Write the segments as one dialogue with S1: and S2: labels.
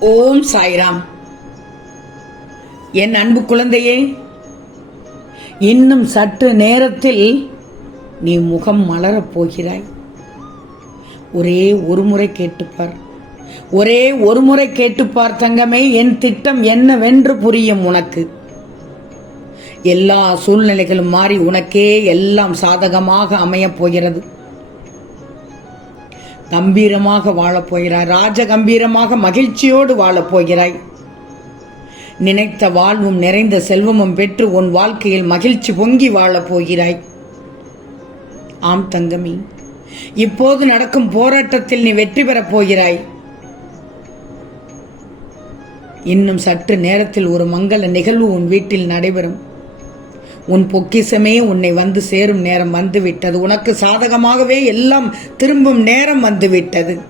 S1: ஓம் சாய்ராம். என் அன்பு குழந்தையே இன்னும் சற்று நேரத்தில் நீ முகம் மலரப் போகிறாய். ஒரே ஒரு முறை கேட்டுப்பார். ஒரே ஒரு முறை கேட்டுப்பார் தங்கமே என் திட்டம் என்னவென்று புரியும் உனக்கு. எல்லா சூழ்நிலைகளும் மாறி உனக்கே எல்லாம் சாதகமாக அமையப் போகிறது. கம்பீரமாக வாழப் போகிறாய். ராஜ கம்பீரமாக மகிழ்ச்சியோடு வாழப்போகிறாய் நினைத்த வாழ்வும் நிறைந்த செல்வமும் பெற்று உன் வாழ்க்கையில் மகிழ்ச்சி பொங்கி வாழப் போகிறாய். ஆம் தங்கமி இப்போது நடக்கும் போராட்டத்தில் நீ வெற்றி பெறப் போகிறாய். இன்னும் சற்று நேரத்தில் ஒரு மங்கள நிகழ்வு உன் வீட்டில் நடைபெறும். உன் பொக்கிசமே உன்னை வந்து சேரும் நேரம் வந்துவிட்டது. உனக்கு சாதகமாகவே எல்லாம் திரும்பும் நேரம் வந்துவிட்டது.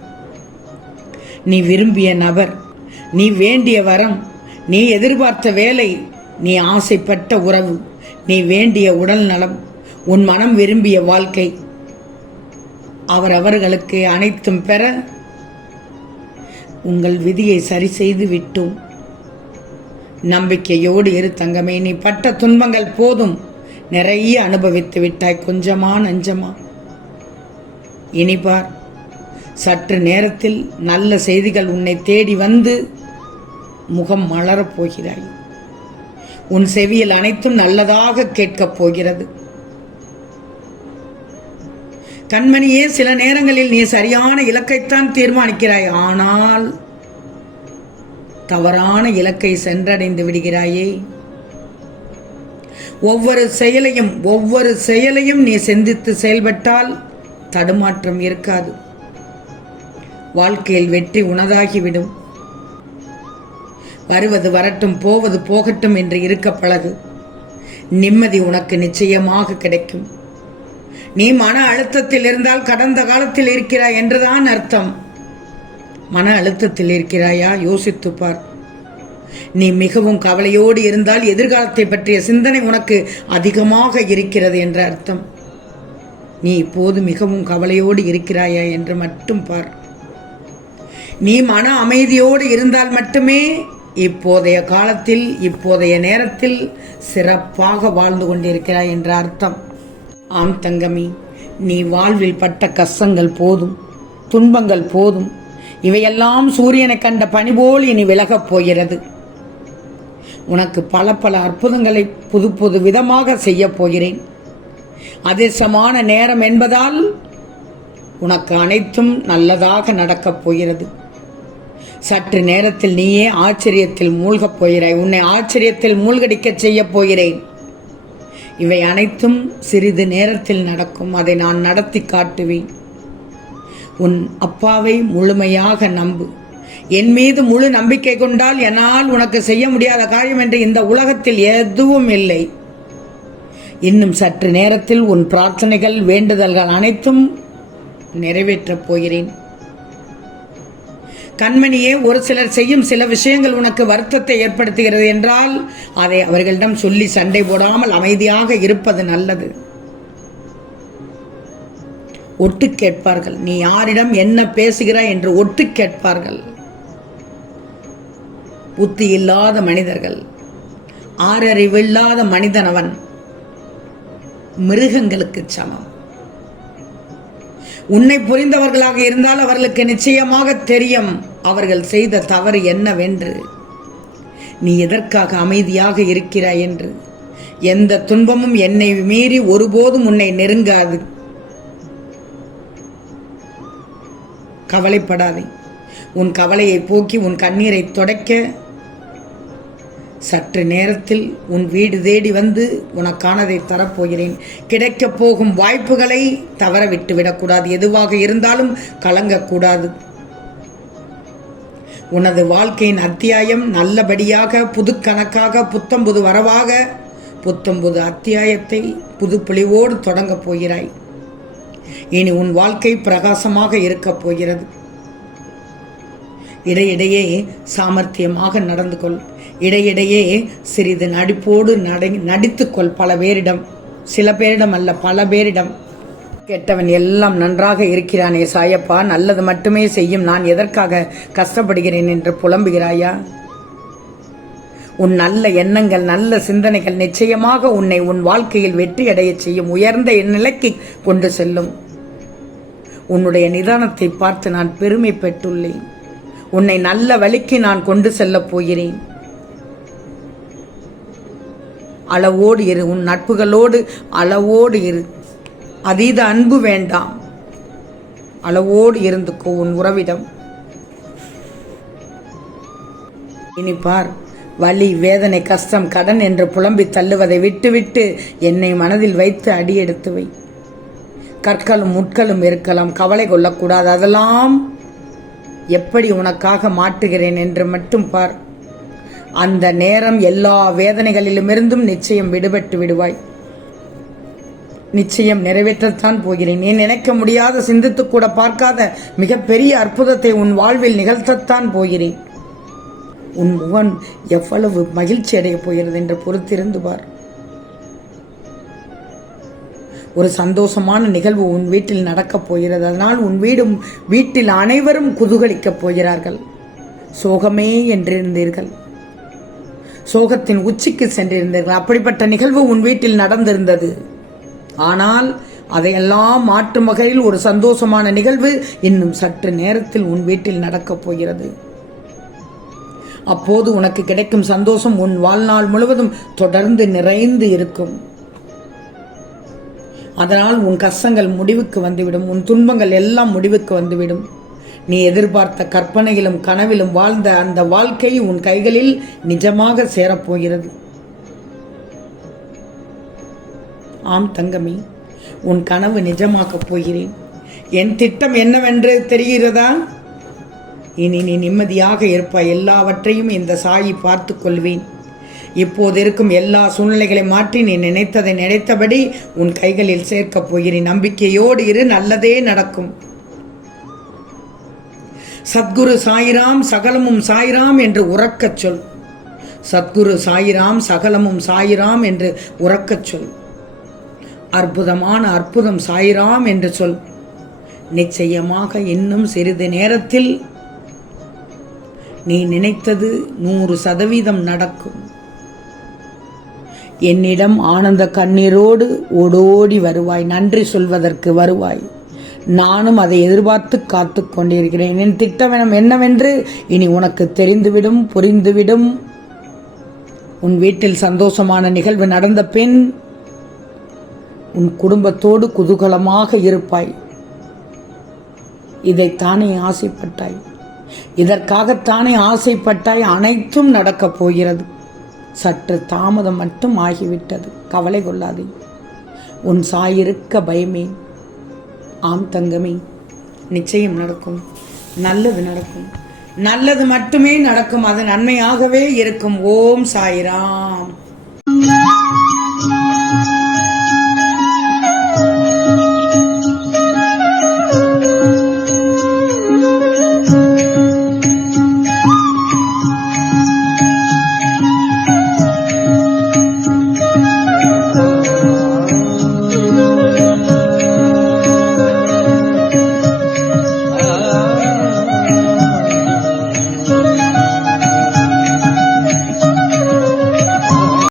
S1: நீ விரும்பிய நபர் நீ வேண்டிய வரம் நீ எதிர்பார்த்த வேலை நீ ஆசைப்பட்ட உறவு நீ வேண்டிய உடல் நலம் உன் மனம் விரும்பிய வாழ்க்கை. அவர் அவர்களுக்கு அனைத்தும் பெற உங்கள் விதியை சரி செய்து விட்டோம். நம்பிக்கையோடு இரு தங்கமே நீ பட்ட துன்பங்கள் போதும். நிறைய அனுபவித்து விட்டாய் கொஞ்சமா நஞ்சமா இனிபார் சற்று நேரத்தில் நல்ல செய்திகள் உன்னை தேடி வந்து முகம் மலரப் போகிறாய். உன் செவியில் அனைத்தும் நல்லதாக கேட்கப் போகிறது. கண்மணியே சில நேரங்களில் நீ சரியான இலக்கைத்தான் தீர்மானிக்கிறாய். ஆனால் தவறான இலக்கை சென்றடைந்து விடுகிறாயே. ஒவ்வொரு செயலையும் ஒவ்வொரு செயலையும் நீ சிந்தித்து செயல்பட்டால் தடுமாற்றம் இருக்காது. வாழ்க்கையில் வெற்றி உனதாகிவிடும். வருவது வரட்டும் போவது போகட்டும் என்று இருக்க பழகு. நிம்மதி உனக்கு நிச்சயமாக கிடைக்கும். நீ மன அழுத்தத்தில் இருந்தால் கடந்த காலத்தில் இருக்கிறாய் என்றுதான் அர்த்தம். மன அழுத்தத்தில் இருக்கிறாயா? யோசித்துப் பார். நீ மிகவும் கவலையோடு இருந்தால் எதிர்காலத்தை பற்றிய சிந்தனை உனக்கு அதிகமாக இருக்கிறது என்ற அர்த்தம். நீ இப்போது மிகவும் கவலையோடு இருக்கிறாயா என்று மட்டும் பார். நீ மன அமைதியோடு இருந்தால் மட்டுமே இப்போதைய காலத்தில் இப்போதைய நேரத்தில் சிறப்பாக வாழ்ந்து கொண்டிருக்கிறாய் என்ற அர்த்தம். ஆம் தங்கமி நீ வாழ்வில் பட்ட கஷ்டங்கள் போதும் துன்பங்கள் போதும் இவையெல்லாம் சூரியனை கண்ட பணி போல் இனி விலகப் போகிறது. உனக்கு பல பல அற்புதங்களை புது புது விதமாக செய்யப் போகிறேன். அதிர்ஷ்டமான நேரம் என்பதால் உனக்கு அனைத்தும் நல்லதாக நடக்கப் போகிறது. சற்று நேரத்தில் நீயே ஆச்சரியத்தில் மூழ்கப் போகிறாய். உன்னை ஆச்சரியத்தில் மூழ்கடிக்கச் செய்யப் போகிறேன். இவை அனைத்தும் சிறிது நேரத்தில் நடக்கும். அதை நான் நடத்தி காட்டுவேன். உன் அப்பாவை முழுமையாக நம்பு. என் மீது முழு நம்பிக்கை கொண்டால் என்னால் உனக்கு செய்ய முடியாத காரியம் என்று இந்த உலகத்தில் எதுவும் இல்லை. இன்னும் சற்று நேரத்தில் உன் பிரார்த்தனைகள் வேண்டுதல்கள் அனைத்தும் நிறைவேற்றப் போகிறேன். கண்மணியே ஒரு சிலர் செய்யும் சில விஷயங்கள் உனக்கு வருத்தத்தை ஏற்படுத்துகிறது என்றால் அதை அவர்களிடம் சொல்லி சண்டை போடாமல் அமைதியாக இருப்பது நல்லது. ஒட்டு கேட்பார்கள் நீ யாரிடம் என்ன பேசுகிறாய் என்று ஒட்டு கேட்பார்கள் புத்தி இல்லாத மனிதர்கள் ஆறறிவில்லாத மனிதன் அவன் மிருகங்களுக்கு சமம். உன்னை புரிந்தவர்களாக இருந்தால் அவர்களுக்கு நிச்சயமாக தெரியும் அவர்கள் செய்த தவறு என்னவென்று. நீ எதற்காக அமைதியாக இருக்கிறாய் என்று. எந்த துன்பமும் என்னை மீறி ஒருபோதும் உன்னை நெருங்காது. கவலைப்படாதே. உன் கவலையை போக்கி உன் கண்ணீரை துடைக்க. சற்று நேரத்தில் உன் வீடு தேடி வந்து உனக்கானதை தரப்போகிறேன். கிடைக்கப் போகும் வாய்ப்புகளை தவற விட்டுவிடக்கூடாது எதுவாக இருந்தாலும் கலங்கக்கூடாது. உனது வாழ்க்கையின் அத்தியாயம் நல்லபடியாக புதுக்கணக்காக புத்தம்புது வரவாக புத்தம்புது அத்தியாயத்தை புது பொலிவோடு தொடங்கப் போகிறாய். இனி உன் வாழ்க்கை பிரகாசமாக இருக்கப் போகிறது. இடையிடையே சாமர்த்தியமாக நடந்து கொள். இடையிடையே சிறிது நடிப்போடு நடை நடித்துக்கொள் பல பேரிடம். சில பேரிடம் அல்ல பல பேரிடம். கெட்டவன் எல்லாம் நன்றாக இருக்கிறானே சாயப்பா நல்லது மட்டுமே செய்யும். நான் எதற்காக கஷ்டப்படுகிறேன் என்று புலம்புகிறாயா? உன் நல்ல எண்ணங்கள் நல்ல சிந்தனைகள் நிச்சயமாக உன்னை உன் வாழ்க்கையில் வெற்றி அடைய செய்யும் உயர்ந்த நிலைக்கு கொண்டு செல்லும். உன்னுடைய நிதானத்தை பார்த்து நான் பெருமை பெற்றுள்ளேன் உன்னை நல்ல வழிக்கு நான் கொண்டு செல்லப் போகிறேன். அளவோடு இரு உன் நட்புகளோடு அளவோடு இரு. அதீத அன்பு வேண்டாம். அளவோடு இருந்துக்கோ உன் உறவிடம். இனி பார். வலி வேதனை கஷ்டம் கடன் என்று புலம்பி தள்ளுவதை விட்டுவிட்டு என்னை மனதில் வைத்து அடியெடுத்து வை. கற்களும் முட்களும் இருக்கலாம் கவலை கொள்ளக்கூடாது. அதெல்லாம் எப்படி உனக்காக மாற்றுகிறேன் என்று மட்டும் பார். அந்த நேரம் எல்லா வேதனைகளிலுமிருந்தும் நிச்சயம் விடுபட்டு விடுவாய். நிச்சயம் நிறைவேற்றத்தான் போகிறேன். நீ நினைக்க முடியாத சிந்தித்து கூட பார்க்காத மிகப்பெரிய அற்புதத்தை உன் வாழ்வில் நிகழ்த்தத்தான் போகிறேன். உன் முகம் எவ்வளவு மகிழ்ச்சி அடையப் போகிறது என்று பொறுத்திருந்து பார். ஒரு சந்தோஷமான நிகழ்வு உன் வீட்டில் நடக்கப் போகிறது. அதனால் உன் வீடும் வீட்டில் அனைவரும் குதூகலிக்கப் போகிறார்கள். சோகமே என்றிருந்தீர்கள். சோகத்தின் உச்சிக்கு சென்றிருந்தீர்கள். அப்படிப்பட்ட நிகழ்வு உன் வீட்டில் நடந்திருந்தது. ஆனால் அதையெல்லாம் மாற்றும் வகையில் ஒரு சந்தோஷமான நிகழ்வு இன்னும் சற்று நேரத்தில் உன் வீட்டில் நடக்கப் போகிறது. அப்போது உனக்கு கிடைக்கும் சந்தோஷம் உன் வாழ்நாள் முழுவதும் தொடர்ந்து நிறைந்து இருக்கும். அதனால் உன் கஷ்டங்கள் முடிவுக்கு வந்துவிடும். உன் துன்பங்கள் எல்லாம் முடிவுக்கு வந்துவிடும். நீ எதிர்பார்த்த கற்பனையிலும் கனவிலும் வாழ்ந்த அந்த வாழ்க்கை உன் கைகளில் நிஜமாக சேரப்போகிறது. ஆம் தங்கமி உன் கனவு நிஜமாக்கப் போகிறேன். என் திட்டம் என்னவென்று தெரிகிறதா? இனி நீ நிம்மதியாக இருப்பாய் எல்லாவற்றையும் இந்த சாயி பார்த்து கொள்வேன். இப்போது இருக்கும் எல்லா சூழ்நிலைகளை மாற்றி நீ நினைத்ததை நினைத்தபடி உன் கைகளில் சேர்க்கப் போகிறேன். நம்பிக்கையோடு இரு நல்லதே நடக்கும். சத்குரு சாயிராம் சகலமும் சாயிராம் என்று உறக்கச் சொல். சத்குரு சாயிராம் சகலமும் சாயிராம் என்று உறக்கச் சொல். அற்புதமான அற்புதம் சாயிராம் என்று சொல். நிச்சயமாக இன்னும் சிறிது நேரத்தில் நீ நினைத்தது நூறு சதவீதம் நடக்கும். என்னிடம் ஆனந்த கண்ணீரோடு ஓடோடி வருவாய் நன்றி சொல்வதற்கு வருவாய். நானும் அதை எதிர்பார்த்து காத்து கொண்டிருக்கிறேன். என் திட்டமெனம் என்னவென்று இனி உனக்கு தெரிந்துவிடும் புரிந்துவிடும். உன் வீட்டில் சந்தோஷமான நிகழ்வு நடந்த பின் உன் குடும்பத்தோடு குதூகலமாக இருப்பாய். இதைத்தானே ஆசைப்பட்டாய். இதற்காகத்தானே ஆசைப்பட்டாய் அனைத்தும் நடக்கப் போகிறது. சற்று தாமதம் மட்டும் ஆகிவிட்டது. கவலை கொள்ளாதே. உன் சாயிருக்க பயமே. ஆம் தங்கமே நிச்சயம் நடக்கும். நல்லது நடக்கும். நல்லது மட்டுமே நடக்கும். அது நன்மையாகவே இருக்கும். ஓம் சாய்ராம்.